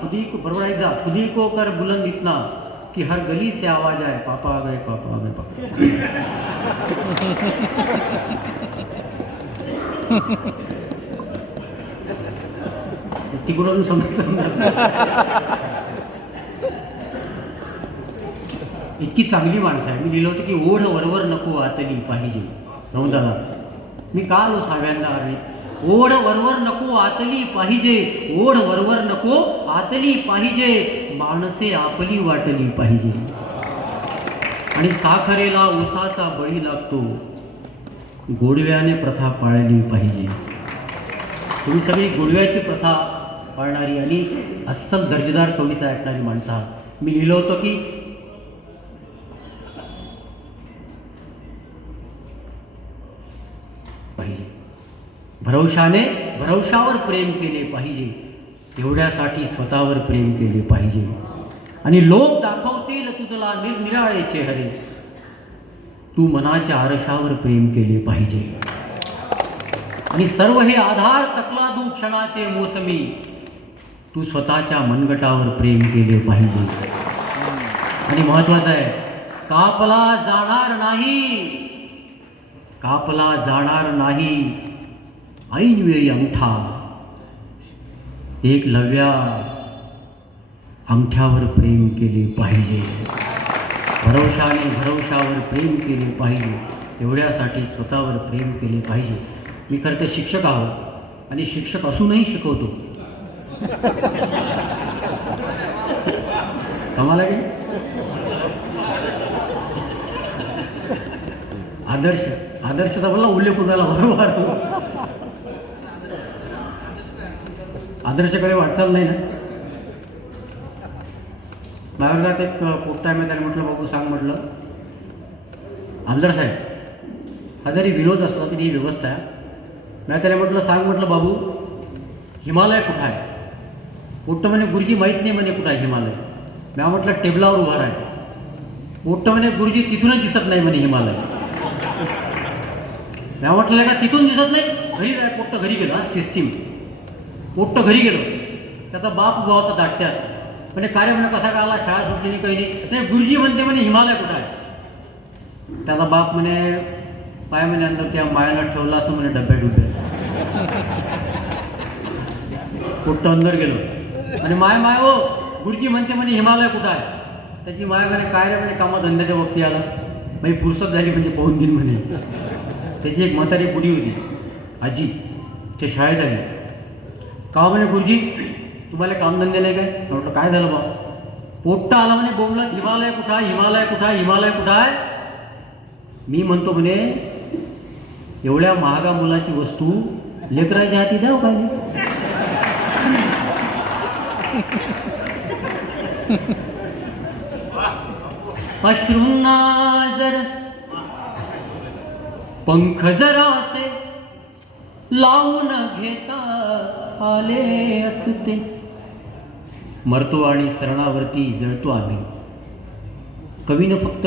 खुदी को बरोबर आहे जा खुदी को कर बुलंद इतना कि हर गली से आवाज आए पापा आ गए पापा आ गए पापा तिकडून समज इतकी चांगली माणसं आहे. मी लिहिलं होतं की ओढ वरवर नको आतली पाहिजे. नवदादा मी का आलो सहाव्यांदा अरे ओढ वरवर नको आतली पाहिजे ओढ वरवर नको आतली पाहिजे माणसे आपली वाटली पाहिजे. आणि साखरेला उसाचा बळी लागतो. गोडव्याने प्रथा पाळली पाहिजे. तुम्ही सगळी गोडव्याची प्रथा पाळणारी आणि अस्सल दर्जेदार कविता ऐकणारी माणसं आहात. मी लिहिलं होतं की पाहिजे भरवशाने भरवशावर प्रेम केले पाहिजे. एवढ्यासाठी स्वतःवर प्रेम केले पाहिजे. आणि लोक दाखवतील तुझला निरनिराळे चेहरे. तू मनाच्या आरशावर प्रेम केले पाहिजे. आणि सर्व हे आधार तकलादू क्षणाचे मोसमी. तू स्वतःच्या मनगटावर प्रेम केले पाहिजे. आणि महत्वाचं आहे कापला जाणार नाही. कापला जाणार नाही. ऐन वेळी अंगठा. एक लव्या अंगठ्यावर प्रेम केले पाहिजे. भरवशाने भरवशावर प्रेम केले पाहिजे. एवढ्यासाठी स्वतःवर प्रेम केले पाहिजे. मी खरं तर शिक्षक आहोत आणि शिक्षक असूनही शिकवतो. कमाला की आदर्श आदर्शचा मला उल्लेख झाला बरोबर. आदर्शकडे वाटचाल नाही ना? माझ्यावर एक पोट्टा मी त्याने म्हटलं बाबू सांग म्हटलं. आमदार साहेब हा जरी विरोध असला तरी ही व्यवस्था आहे. मी त्याला म्हटलं सांग म्हटलं बाबू हिमालय कुठं आहे? पोट्ट म्हणे गुरुजी माहीत नाही म्हणे कुठं आहे हिमालय. मी म्हटलं टेबलावर उभा आहे पोट्ट म्हणे गुरुजी तिथूनच दिसत नाही म्हणे हिमालय. मी म्हटलं का तिथून दिसत नाही? घरी पोट्ट घरी गेला सिस्टीम पोट्ट घरी गेलो. त्याचा बाप उभा होता दाट्यात म्हणजे कार्य म्हणे कसा काय आला? शाळा सुटली नाही काही नाही. गुरुजी म्हणते म्हणे हिमालय कुठं आहे? त्याचा बाप म्हणे पाय म्हणे अंदर त्या मायाला ठेवला असं म्हणे डब्या डुब्या पोट्ट अंदर गेलो. आणि माय माय हो गुरुजी म्हणते म्हणे हिमालय कुठं आहे? त्याची माय म्हणे काय रे म्हणे कामा धंद्याच्या वक्ती आला. म्हणजे फुरसत झाली म्हणजे पाहून दिन म्हणे. त्याची एक म्हातारी पुढी होती. आजी ते शाळेत आली. का म्हणे गुरुजी? तुम्हाला कामधंदे नाही काय म्हटलं काय झालं बा? पोट्टा आला म्हणे बोंबलत हिमालय कुठं आहे? हिमालय कुठं आहे? हिमालय कुठं आहे? मी म्हणतो म्हणे एवढ्या महागा मुलाची वस्तू लेकराच्या हाती द्याव काय अश्रूंना जर पंख जरा असे लावून घेता आले असते. मरतो आणि सरणावरती जळतो आम्ही. कवीनं फक्त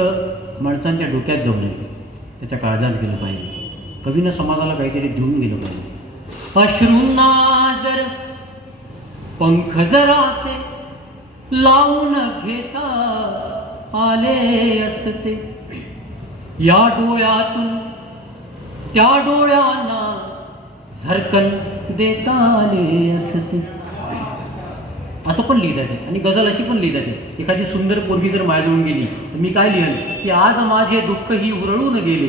माणसांच्या डोक्यात जाऊ नये त्याच्या काळजात गेलं पाहिजे. कवीनं समाजाला काहीतरी देऊन गेलं पाहिजे. अश्रूंना जर पंख जरा असे लावून घेता आले असते. या डोळ्यातून त्या डोळ्यांना झरकन देता आले असते. असं पण लिहिता जाते आणि गझल अशी पण लिहिता जाते एखादी सुंदर पोरगी जर माझ्याजवळून गेली तर मी काय लिहाल की आज माझे दुःख ही उरळून गेले.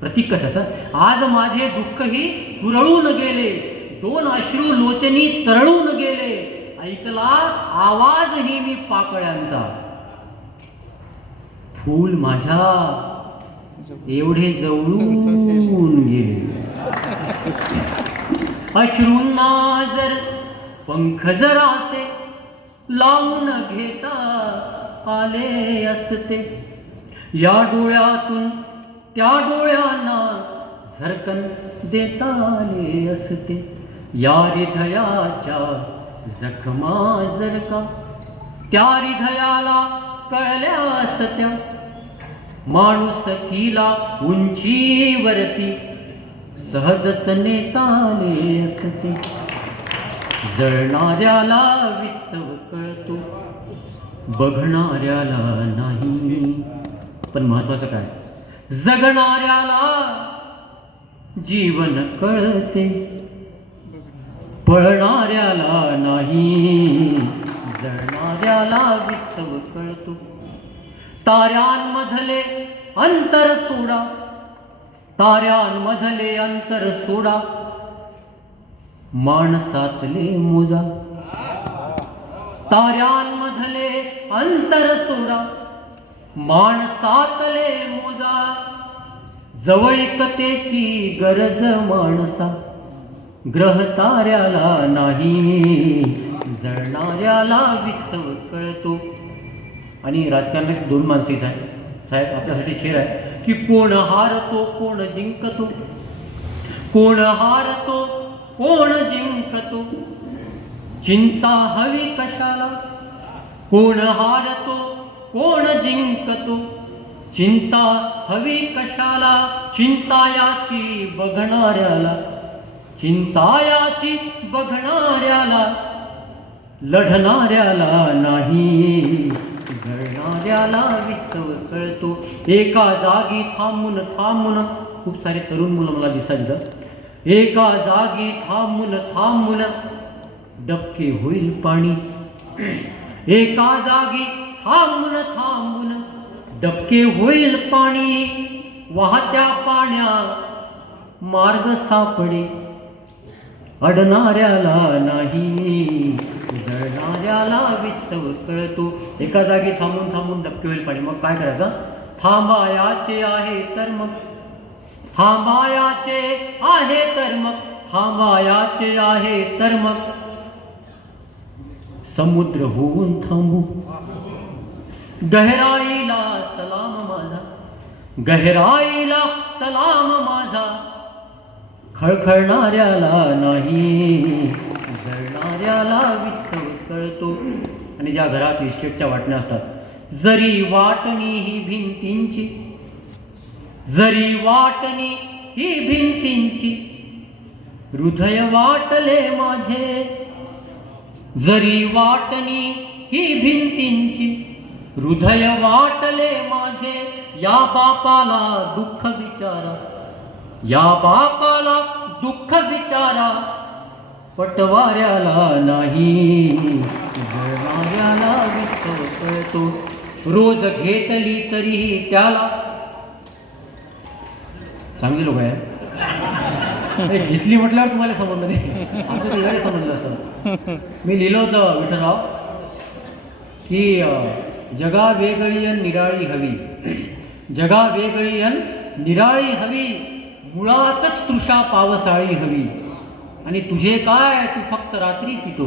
प्रतीक कशाचं? आज माझे दुःख ही उरळून गेले. दोन अश्रू लोचनी तरळून गेले. ऐकला आवाजही मी पाकळ्यांचा. फूल माझ्या एवढे जवळून गेले. अश्रूंना जर पंख जर असे लावून घेता आले असते. या डोळ्यातून त्या डोळ्यांना झरकन देता आले असते. या हृदयाच्या जखमा जर का? त्या हृदयाला कळल्या असत्या. माणूस किला उंचीवरती सहजच नेताने असते. जळणाऱ्याला विस्तव कळतो बघणाऱ्याला नाही. पण महत्वाचं काय? जगणाऱ्याला जीवन कळते पळणाऱ्याला नाही. जळणाऱ्याला विस्तव कळतो ताऱ्यांमधले अंतर सोडा ताऱ्यांमधले अंतर सोडा. माणसातले मोजा. ताऱ्यांमधले अंतर सोडा. माणसातले मोजा. जवळिकतेची गरज माणसा. ग्रह ताऱ्याला नाही जळणाऱ्याला विस्तव कळतो. आणि राजकारणाची दोन माणसं इथं साहेब आपल्यासाठी शेर आहे. की कोण हारतो कोण जिंकतो? कोण हारतो कोण जिंकतो? चिंता हवी कशाला? कोण हारतो कोण जिंकतो? चिंता हवी कशाला? चिंता याची बघणाऱ्याला. चिंता याची बघणाऱ्याला लढणाऱ्याला नाही. जळणाऱ्याला विस्तव कळतो. एका जागी थांबून थांबून खूप सारे तरुण मुलं मला दिसतात एका जागी थांबून थांबून डबके होईल पाणी. एका जागी थांबून थांबून डबके होईल पाणी. वाहत्या पाण्या मार्ग सापडे. अडणाऱ्याला नाही. जळणाऱ्याला विस्तव कळतो एका जागी थांबून थांबून डबके होईल पाणी. मग काय करायचं? थांबायाचे आहे तर मग. थांबायाचे आहे तर मग. थांबायाचे आहे तर मग. समुद्र होऊन थांबू. गहराईला सलाम माझा. गहराईला सलाम माझा. खळखळणाऱ्याला नाही. झरणाऱ्याला विस्तव कळतो आणि ज्या घरात इस्टेटच्या वाटण्या असतात जरी वाटणी ही भिंतींची जरी वाटणी ही भिंतींची हृदय वाटले माझे जरी वाटणी ही भिंतींची हृदय वाटले माझे या बापाला दुःख विचारा या बापाला दुःख विचारा पटवाऱ्याला नाही. जळणाऱ्याला विसवतो रोज घेतली तरीही त्याला. चांगली लोक आहे घेतली म्हटल्यावर तुम्हाला समजलं नाही. आमचं वेगळे समजलं असतं मी लिहिलं होतं विठ्ठलराव की जगा वेगळी अन निराळी हवी. जगा वेगळी अन निराळी हवी मुळातच तृषा पावसाळी हवी. आणि तुझे काय? तू फक्त रात्री पितो.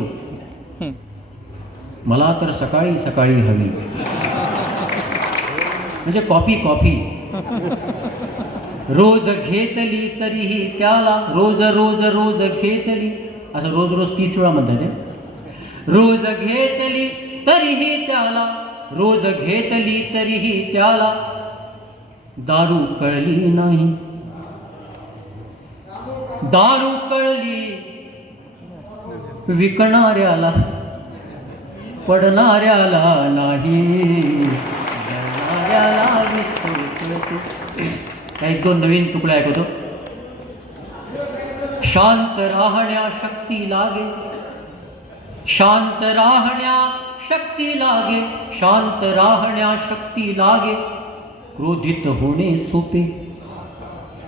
मला तर सकाळी सकाळी हवी. म्हणजे कॉफ़ी कॉफ़ी. रोज घेतली तरीही त्याला रोज रोज रोज घेतली. असं रोज रोज तीस वेळा म्हणतात रोज घेतली तरीही त्याला रोज घेतली तरीही त्याला दारू कळली नाही. दारू कळली. विकणाऱ्याला पडणाऱ्याला नाही. काही दोन नवीन तुकडा ऐकवतो. शांत राहण्या शक्ती लागे. शांत राहण्या शक्ती लागे. शांत राहण्या शक्ती लागे. क्रोधित होणे सोपे.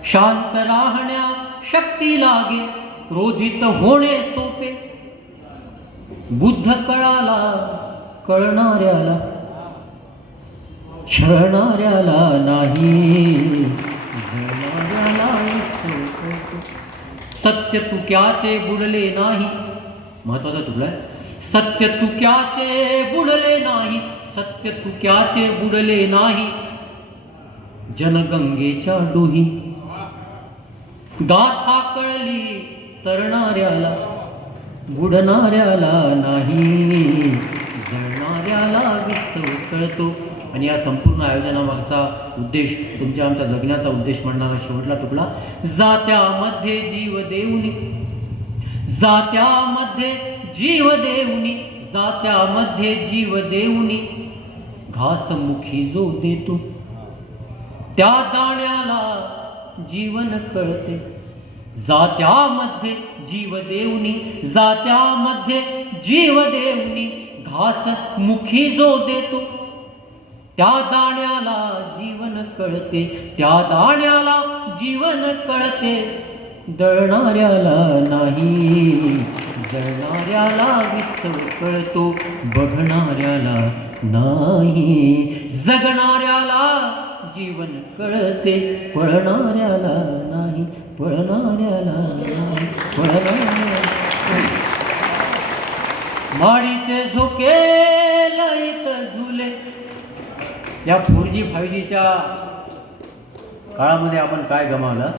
शांत राहण्या शक्ती लागे, क्रोधित होणे सोपे। बुद्ध कळाला कळणाऱ्याला छळणाऱ्याला नाही. सत्य तुक्याचे बुडले नाही। महत्वाचा आहे सत्य तुक्याचे बुडले नाही। सत्य तुक्याचे बुडले नाही। जनगंगेच्या डोही गाथा कळली तरणाऱ्याला बुडणाऱ्याला नाही. जळणाऱ्याला विस्तव कळतो आणि या संपूर्ण आयोजनामागचा उद्देश तुमच्या आमच्या जगण्याचा उद्देश म्हणणारा शेवटला तुकडा जात्यामध्ये जीव देऊनी. जात्यामध्ये जीव देऊनी जात्यामध्ये जीव देऊनी. घासमुखी जो देतो त्या दाण्याला जीवन कळते जात्यामध्ये जीव देऊनी जात्यामध्ये जीव देऊनी घास मुखी जो देतो त्या दाण्याला जीवन कळते त्या दाण्याला जीवन कळते दळणाऱ्याला नाही जळणाऱ्याला विस्तव कळतो बघणाऱ्याला नाही. जगणाऱ्याला जीवन कळते पळणाऱ्याला नाही पळणाऱ्याला नाही पळणाऱ्या माडीचे झोके लाईत झुले. या फोर जी जीच्या काळामध्ये आपण काय गमावलं?